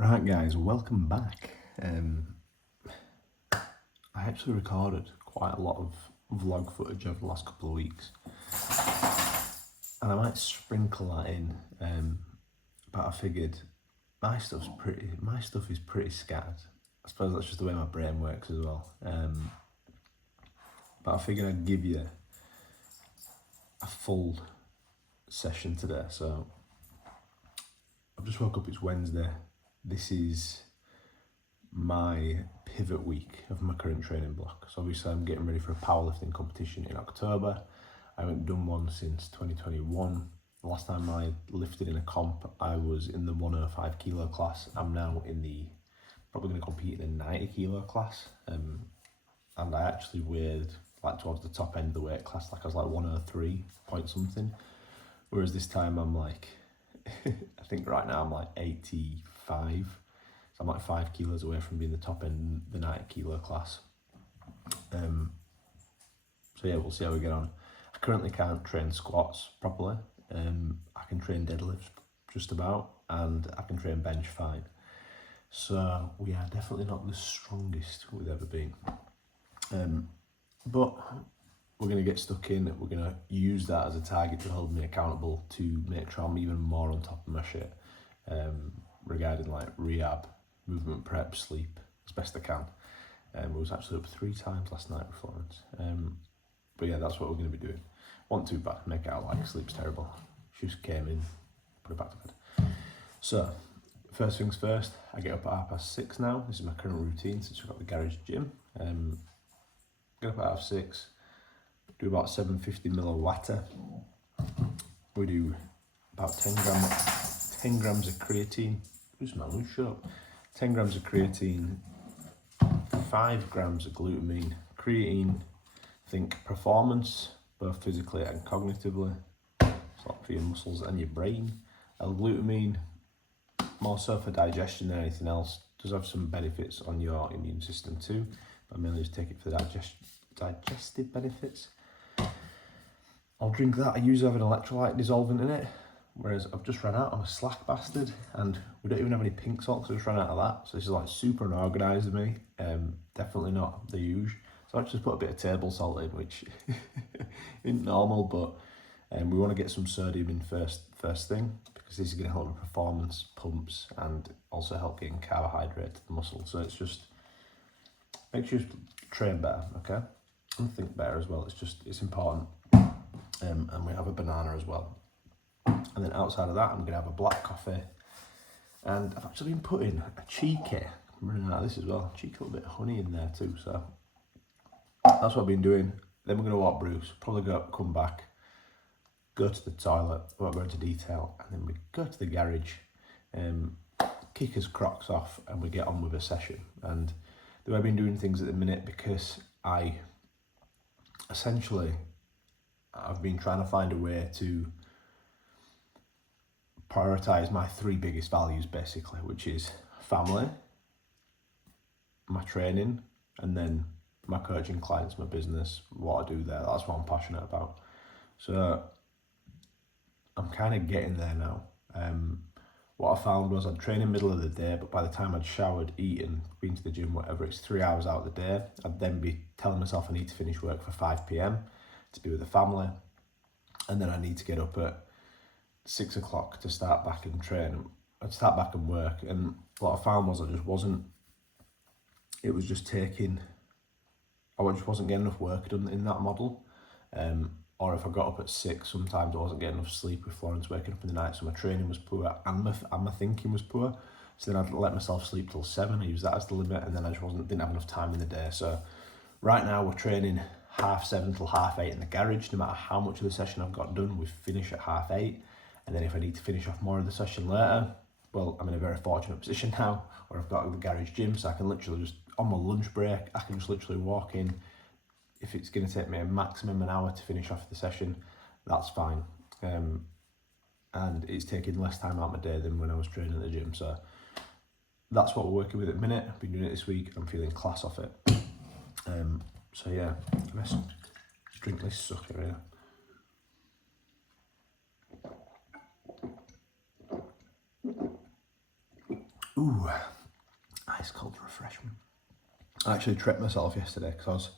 Right guys, welcome back. I actually recorded quite a lot of vlog footage over the last couple of weeks, and I might sprinkle that in, but I figured my stuff is pretty scattered. I suppose that's just the way my brain works as well. But I figured I'd give you a full session today. So I've just woke up, it's Wednesday. This is my pivot week of my current training block. So obviously I'm getting ready for a powerlifting competition in October. I haven't done one since 2021. The last time I lifted in a comp, I was in the 105 kilo class. I'm now probably going to compete in a 90 kilo class. And I actually weighed like towards the top end of the weight class, like I was like 103 point something. Whereas this time I'm like, I think right now I'm like 85. So I'm like 5 kilos away from being the top end of the 90 kilo class. So yeah, we'll see how we get on. I currently can't train squats properly. I can train deadlifts just about, and I can train bench fine. So we are definitely not the strongest we've ever been. But we're going to get stuck in. We're going to use that as a target to hold me accountable to make sure I'm even more on top of my shit regarding like rehab, movement prep, sleep as best I can. I was actually up 3 times last night with Florence. But yeah, that's what we're going to be doing. Wasn't too bad, make it out like sleep's terrible. She just came in, put her back to bed. So, first things first, I get up at 6:30 now. This is my current routine since we've got the garage gym. Get up at 6:30, do about 750 milliwatt. We do about 10 grams of creatine. Who's my loose? Shut up. 10 grams of creatine, 5 grams of glutamine. Creatine, think performance, both physically and cognitively. It's like for your muscles and your brain. L-glutamine, more so for digestion than anything else. Does have some benefits on your immune system too, but I mainly just take it for the digestive benefits. I'll drink that. I usually have an electrolyte dissolvent in it, whereas I've just run out. I'm a slack bastard, and we don't even have any pink salt, so I just ran out of that. So this is like super unorganised of me. Definitely not the usual. So I just put a bit of table salt in, which isn't normal, but we want to get some sodium in first thing, because this is going to help with performance, pumps, and also help getting carbohydrate to the muscle. So it's just makes you train better, okay? And think better as well. It's important. And we have a banana as well. And then outside of that, I'm going to have a black coffee. And I've actually been putting a cheeky, I'm running out of this as well, cheeky little bit of honey in there too. So that's what I've been doing. Then we're going to walk Bruce, probably come back, go to the toilet, I won't go into detail, and then we go to the garage, kick his Crocs off, and we get on with a session. And the way I've been doing things at the minute, because I've been trying to find a way to prioritise my 3 biggest values basically, which is family, my training, and then my coaching clients, my business, what I do there. That's what I'm passionate about. So I'm kind of getting there now. What I found was I'd train in the middle of the day, but by the time I'd showered, eaten, been to the gym, whatever, it's 3 hours out of the day. I'd then be telling myself I need to finish work for 5 p.m. to be with the family, and then I need to get up at 6 o'clock to start back and train. I'd start back and work, and what I found was I just wasn't getting enough work done in that model. Or if I got up at 6, sometimes I wasn't getting enough sleep with Florence waking up in the night, so my training was poor and my thinking was poor. So then I'd let myself sleep till 7, I used that as the limit, and then I just didn't have enough time in the day. So right now we're training 7:30 till 8:30 in the garage. No matter how much of the session I've got done, we finish at 8:30. And then if I need to finish off more of the session later, well, I'm in a very fortunate position now where I've got the garage gym, so I can literally just, on my lunch break, I can just literally walk in. If it's going to take me a maximum an hour to finish off the session, that's fine. And it's taking less time out of my day than when I was training at the gym. So that's what we're working with at the minute. I've been doing it this week. I'm feeling class off it. So yeah, let's drink this sucker here. Ooh, ice cold refreshment. I actually tripped myself yesterday because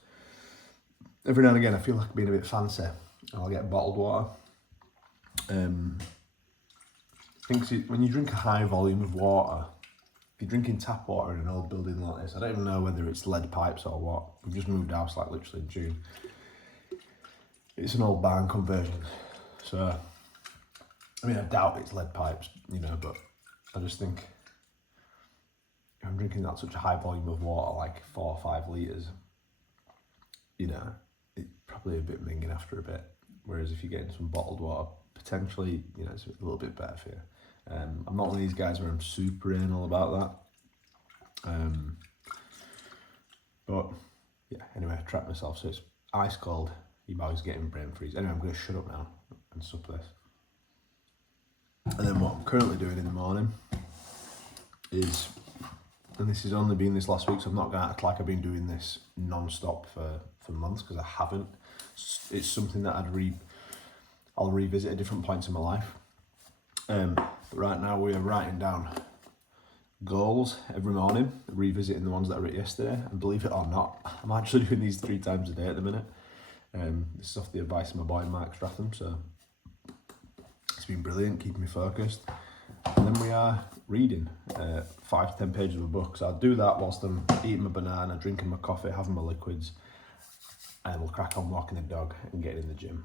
every now and again I feel like being a bit fancy and I'll get bottled water. I think when you drink a high volume of water, if you're drinking tap water in an old building like this, I don't even know whether it's lead pipes or what. We've just moved house like literally in June. It's an old barn conversion. So, I mean, I doubt it's lead pipes, you know, but I just think if I'm drinking that such a high volume of water, like 4 or 5 litres, you know, it's probably a bit minging after a bit. Whereas if you're getting some bottled water, potentially, you know, it's a little bit better for you. I'm not one of these guys where I'm super anal about that. But yeah, anyway, I trapped myself, so it's ice cold. Your body's getting brain freeze. Anyway, I'm going to shut up now and sup this. And then what I'm currently doing in the morning is, and this has only been this last week, so I'm not going to act like I've been doing this non-stop for months, because I haven't. It's something that I'll revisit at different points in my life. But right now we are writing down goals every morning, revisiting the ones that I wrote yesterday, and believe it or not, I'm actually doing these 3 times a day at the minute. This is off the advice of my boy Mark Stratham, so it's been brilliant, keeping me focused. And then we are reading 5 to 10 pages of a book, so I'll do that whilst I'm eating my banana, drinking my coffee, having my liquids, and we'll crack on walking the dog and getting in the gym.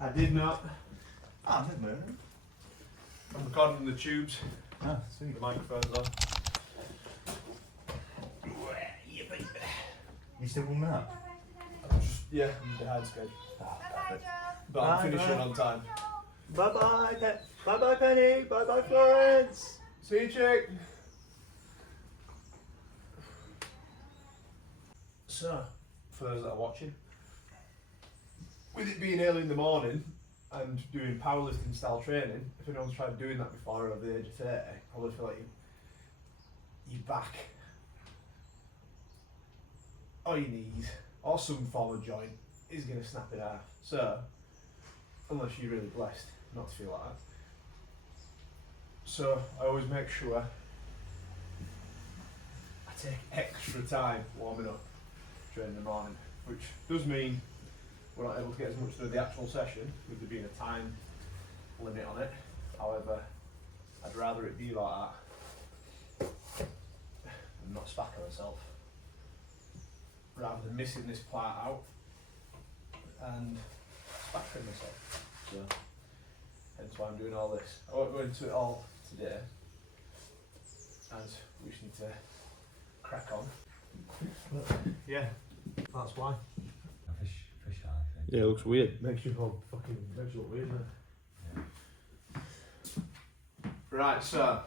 I did not. Ah, didn't know. I'm recording the tubes. Ah, sweet. The microphone's on. You still warming up? Yeah, I'm behind schedule. Ah, perfect. But Bye, I'm finishing bye. on time. Bye bye, bye bye, Penny. Bye bye, Florence. See you, chick. So, for those that are watching, with it being early in the morning and doing powerlifting style training, if anyone's tried doing that before over the age of 30, probably feel like your back or your knees or some form of joint is going to snap in half. So, unless you're really blessed not to feel like that. So, I always make sure I take extra time warming up during the morning, which does mean we're not able to get as much through the actual session with there being a time limit on it. However, I'd rather it be like that and not spacker myself, rather than missing this part out and spackering myself. So, hence why I'm doing all this. I won't go into it all today, as we just need to crack on. But yeah, that's why. Fish eye thing. Yeah, it looks weird. Makes you look weird, doesn't it? Right, so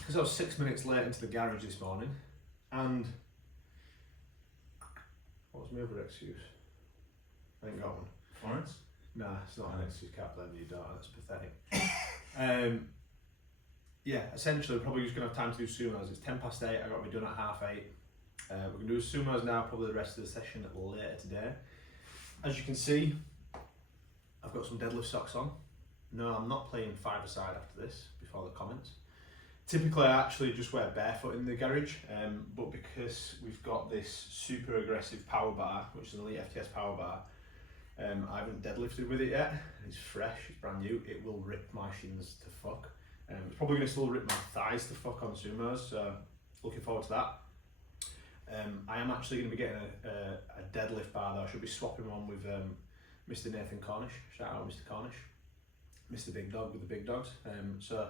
because I was 6 minutes late into the garage this morning, and what was my other excuse? I ain't got one. Florence? Nah, it's not an excuse. Can't blame your daughter. That's pathetic. Yeah, essentially we're probably just gonna have time to do sumos. It's 8:10. I got to be done at 8:30. We're gonna do sumos now. Probably the rest of the session later today. As you can see, I've got some deadlift socks on. No, I'm not playing 5-a-side after this, before the comments. Typically I actually just wear barefoot in the garage, but because we've got this super aggressive power bar, which is an Elite FTS power bar, I haven't deadlifted with it yet. It's fresh, it's brand new. It will rip my shins to fuck. It's probably going to still rip my thighs to fuck on sumos, so looking forward to that. I am actually going to be getting a deadlift bar though. I should be swapping one with Mr. Nathan Cornish. Shout out Mr. Cornish, Mr. Big Dog with the big dogs. So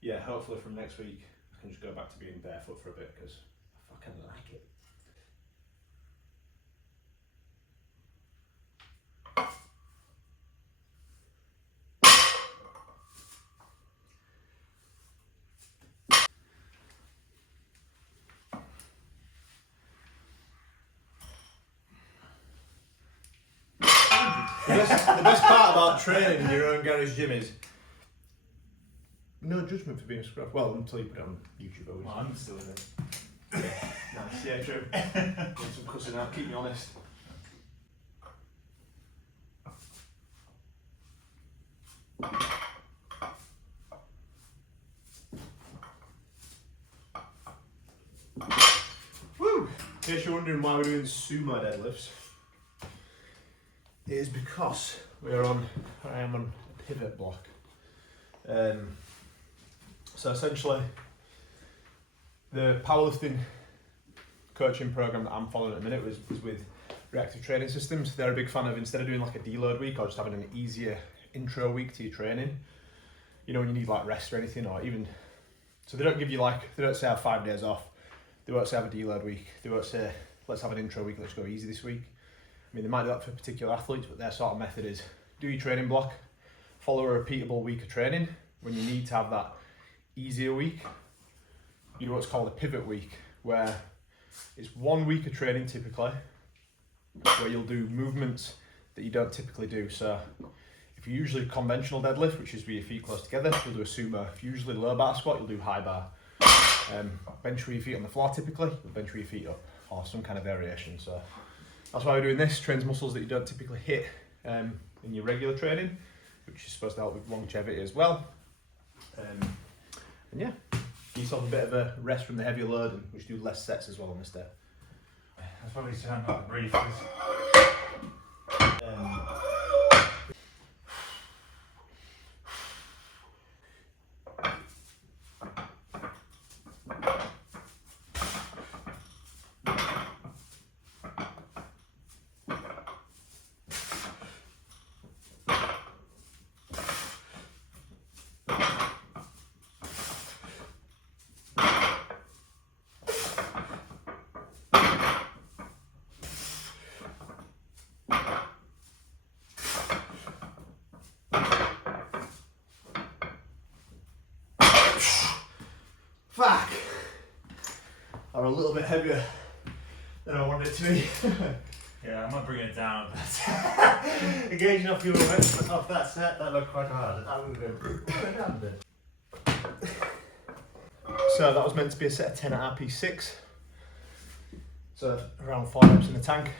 yeah, hopefully from next week I can just go back to being barefoot for a bit because I fucking like it. The best part about training in your own garage gym is no judgment for being a scruff. Well, until you put it on YouTube, obviously. Well, I'm still in it. Nice, yeah, true. Need some cussing out, keep me honest. Woo! In case you're wondering why we're doing sumo deadlifts, it is because I am on a pivot block. So essentially, the powerlifting coaching program that I'm following at the minute was with Reactive Training Systems. They're a big fan of, instead of doing like a deload week or just having an easier intro week to your training, you know, when you need like rest or anything, or even, so they don't give you like, they don't say have 5 days off, they won't say have a deload week, they won't say let's have an intro week, let's go easy this week. I mean, they might do that for particular athletes, but their sort of method is do your training block, follow a repeatable week of training. When you need to have that easier week, you do what's called a pivot week, where it's 1 week of training typically, where you'll do movements that you don't typically do. So if you usually conventional deadlift, which is with your feet close together, you'll do a sumo. If you usually low bar squat, you'll do high bar. Bench with your feet on the floor typically, you'll bench with your feet up, or some kind of variation. So that's why we're doing this, trains muscles that you don't typically hit in your regular training, which is supposed to help with longevity as well. And yeah, give yourself a bit of a rest from the heavier load, and we should do less sets as well on this day. That's probably sound like a brief. Fuck! Are a little bit heavier than I wanted it to be. Yeah, I might bring it down a bit. Engaging off your momentum off that set, that looked quite hard. That would have been down a bit. So that was meant to be a set of 10 at RP6. So around 4 reps in the tank.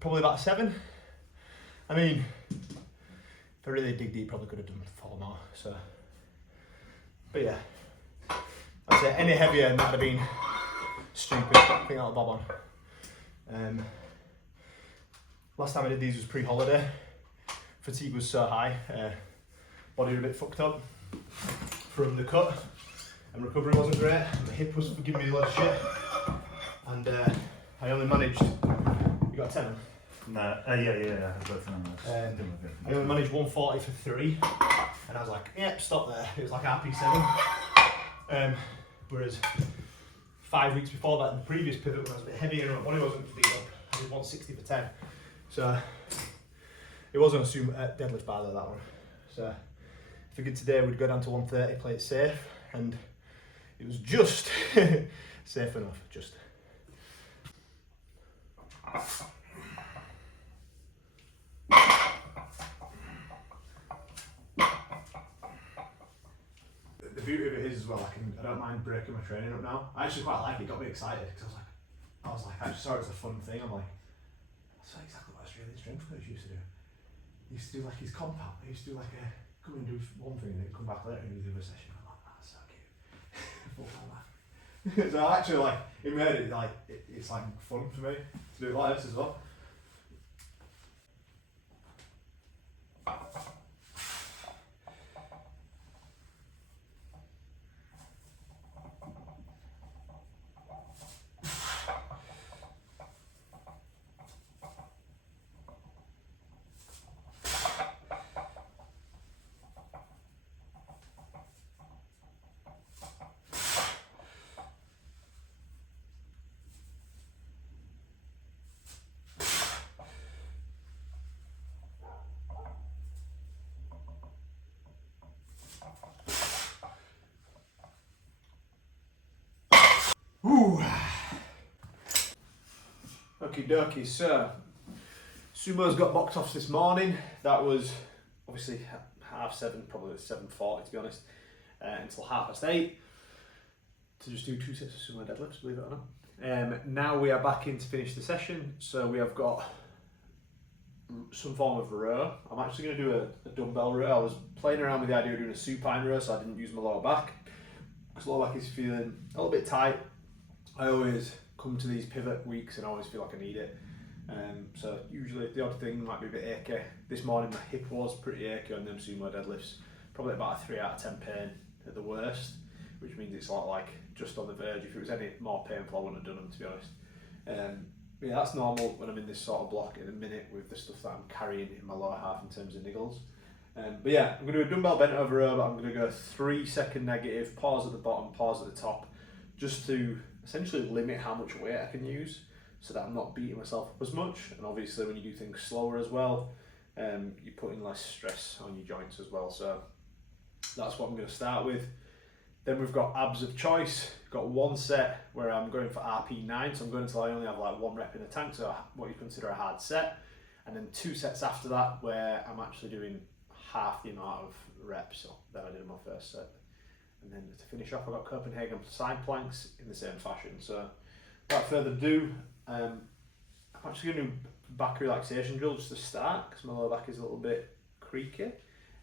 Probably about 7. I mean, if I really dig deep, probably could have done 4 more. So, but yeah. I'd say any heavier and that'd have been stupid. I think that'll bob on. Last time I did these was pre-holiday. Fatigue was so high, body was a bit fucked up from the cut, and recovery wasn't great. My hip was giving me a lot of shit, and I only managed. You got a 10? No, yeah, I've got 10 on this. I only managed 140 for 3, and I was like, yep, stop there. It was like RP7. Whereas 5 weeks before that, in the previous pivot, when I was a bit heavier and my body wasn't beat up, I did 160 for 10. So it wasn't a deadlift bar though, that one. So I figured today we'd go down to 130, play it safe, and it was just safe enough, just. The beauty of it is as well, I don't mind breaking my training up now. I actually quite like it, it got me excited because I was like, I just saw it as a fun thing. I'm like, that's exactly what Australian strength coach used to do. He used to do like his compound. He used to do like come and do one thing and then come back later and do the other session. I'm like, that's so cute. So I actually like, it made it like, it's like fun for me to do it like this as well. Okie dokie, so Sumo's got box offs this morning. That was obviously 7:30, probably 7:40 to be honest, until 8:30 to just do 2 sets of sumo deadlifts, believe it or not. Now we are back in to finish the session, so we have got some form of row. I'm actually going to do a dumbbell row. I was playing around with the idea of doing a supine row, so I didn't use my lower back because lower back is feeling a little bit tight. I always come to these pivot weeks and I always feel like I need it. So usually the odd thing might be a bit achy. This morning my hip was pretty achy on them sumo deadlifts. Probably about a 3 out of 10 pain at the worst, which means it's like just on the verge. If it was any more painful I wouldn't have done them, to be honest. Yeah, that's normal when I'm in this sort of block in a minute with the stuff that I'm carrying in my lower half in terms of niggles. But yeah, I'm going to do a dumbbell bent over row, but I'm going to go 3 second negative, pause at the bottom, pause at the top, just to essentially limit how much weight I can use so that I'm not beating myself up as much. And obviously when you do things slower as well, you're putting less stress on your joints as well. So that's what I'm going to start with. Then we've got abs of choice. Got 1 set where I'm going for RP9, so I'm going until I only have like 1 rep in the tank, so what you consider a hard set. And then 2 sets after that where I'm actually doing half the amount of reps that I did in my first set. And then to finish off, I've got Copenhagen side planks in the same fashion. So without further ado, I'm actually going to do back relaxation drill just to start because my lower back is a little bit creaky.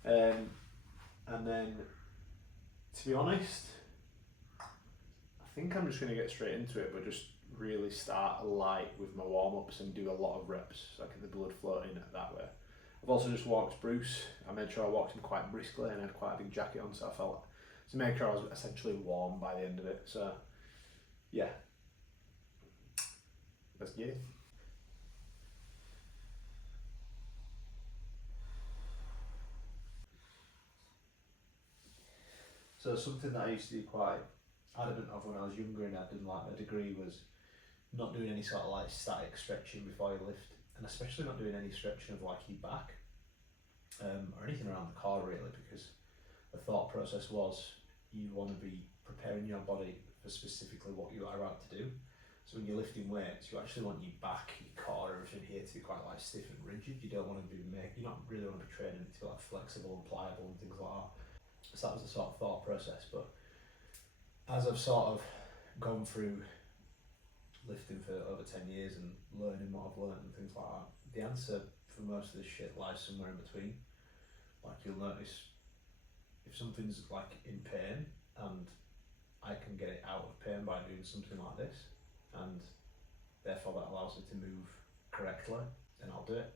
And then, to be honest, I think I'm just going to get straight into it, but just really start light with my warm-ups and do a lot of reps so I get the blood flowing that way. I've also just walked Bruce. I made sure I walked him quite briskly and I had quite a big jacket on, so I felt to make sure I was essentially warm by the end of it. So yeah, let's get it. So something that I used to be quite adamant of when I was younger and I didn't like my degree was not doing any sort of like static stretching before you lift, and especially not doing any stretching of like your back or anything around the core really, because the thought process was you want to be preparing your body for specifically what you are about to do. So when you're lifting weights, you actually want your back, your core, everything here to be quite like stiff and rigid. You don't want to be you don't really want to be training it to be like flexible and pliable and things like that. So that was the sort of thought process. But as I've sort of gone through lifting for over 10 years and learning what I've learned and things like that, the answer for most of this shit lies somewhere in between. Like you'll notice if something's like in pain and I can get it out of pain by doing something like this, and therefore that allows it to move correctly, then I'll do it.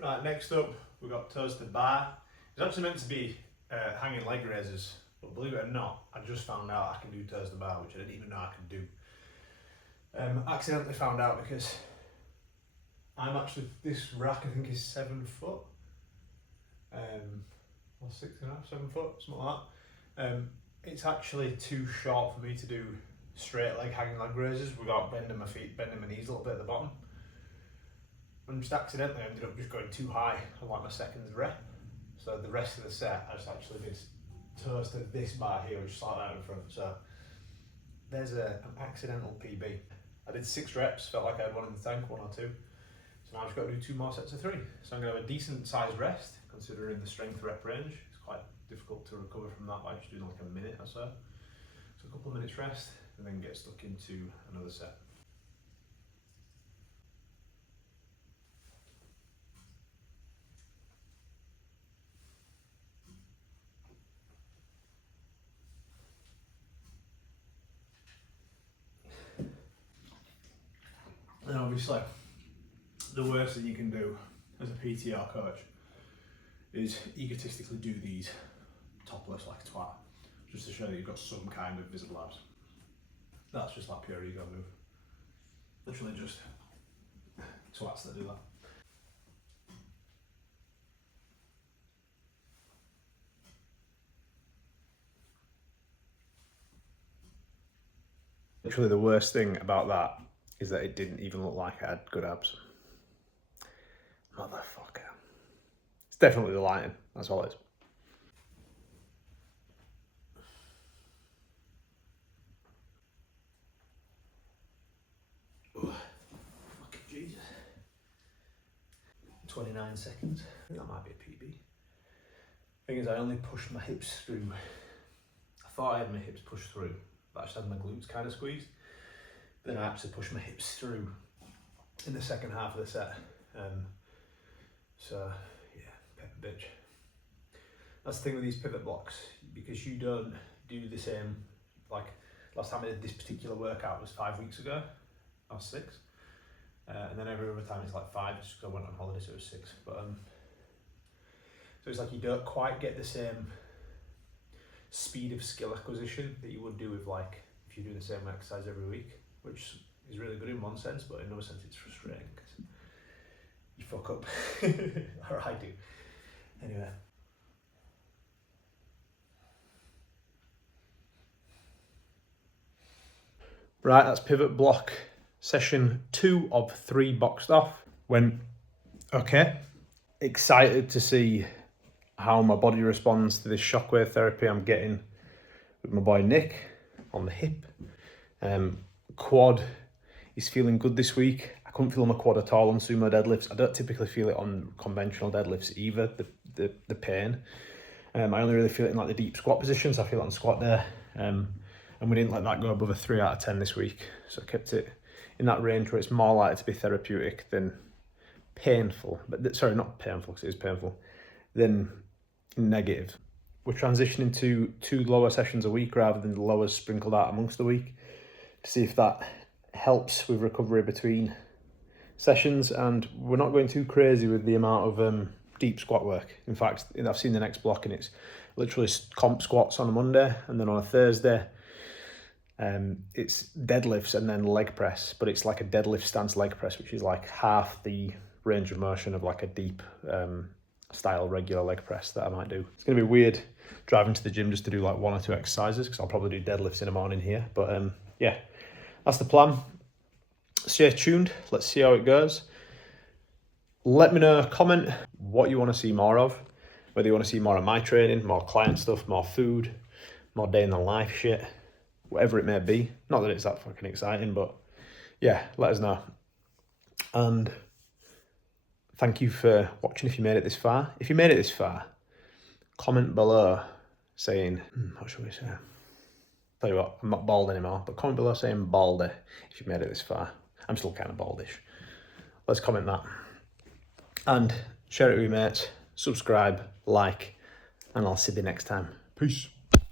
Right, next up we've got toes to bar. It's actually meant to be hanging leg raises, but believe it or not, I just found out I can do toes to bar, which I didn't even know I could do. Accidentally found out because I'm actually, this rack I think is 7 foot, or 6.5, 7 foot, something like that. It's actually too short for me to do straight leg hanging leg raises without bending my feet, bending my knees a little bit at the bottom. And just accidentally ended up just going too high on like my second rep. So the rest of the set I just actually did toes to this bar here, which is like that in front. So there's an accidental PB. I did 6 reps, felt like I had one in the tank, 1 or 2. So now I've just got to do 2 more sets of 3. So I'm going to have a decent sized rest, considering the strength rep range. It's quite difficult to recover from that by just doing like a minute or so. So a couple of minutes rest, and then get stuck into another set. obviously, the worst thing you can do as a PTR coach is egotistically do these topless like a twat, just to show that you've got some kind of visible abs. That's just like pure ego move. Literally just twats that do that. Literally the worst thing about that is that it didn't even look like I had good abs. Motherfucker. It's definitely the lighting, that's all it is. Oh, fucking Jesus. 29 seconds. I think that might be a PB. Thing is, I only pushed my hips through. I thought I had my hips pushed through, but I just had my glutes kind of squeezed. But then I actually pushed my hips through in the second half of the set. So, yeah, pepper bitch. That's the thing with these pivot blocks, because you don't do the same, like last time I did this particular workout was 5 weeks ago, or 6. And then every other time it's like 5, just because I went on holiday, so it was 6. But so it's like you don't quite get the same speed of skill acquisition that you would do with like if you do the same exercise every week, which is really good in one sense, but in another sense it's frustrating because you fuck up, or I do. Anyway. Right, that's pivot block session 2 of 3 boxed off. Went okay. Excited to see how my body responds to this shockwave therapy I'm getting with my boy Nick on the hip. Quad is feeling good this week. I couldn't feel my quad at all on sumo deadlifts. I don't typically feel it on conventional deadlifts either, the pain. I only really feel it in like the deep squat position, so I feel it on squat there. And we didn't let that go above a 3 out of 10 this week. So I kept it in that range where it's more likely to be therapeutic than painful. But sorry, not painful, because it is painful, than negative. We're transitioning to 2 lower sessions a week rather than the lowers sprinkled out amongst the week to see if that helps with recovery between sessions. And we're not going too crazy with the amount of deep squat work. In fact, I've seen the next block and it's literally comp squats on a Monday, and then on a Thursday it's deadlifts and then leg press, but it's like a deadlift stance leg press, which is like half the range of motion of like a deep style regular leg press that I might do. It's gonna be weird driving to the gym just to do like 1 or 2 exercises, because I'll probably do deadlifts in the morning here, but yeah, that's the plan. Stay tuned, let's see how it goes. Let me know, comment what you want to see more of, whether you want to see more of my training, more client stuff, more food, more day in the life shit, whatever it may be. Not that it's that fucking exciting, but yeah, let us know. And thank you for watching if you made it this far. If you made it this far, comment below saying, what should we say? Tell you what, I'm not bald anymore, but comment below saying baldy if you made it this far. I'm still kind of baldish. Let's comment that. And share it with your mates, subscribe, like, and I'll see you next time. Peace.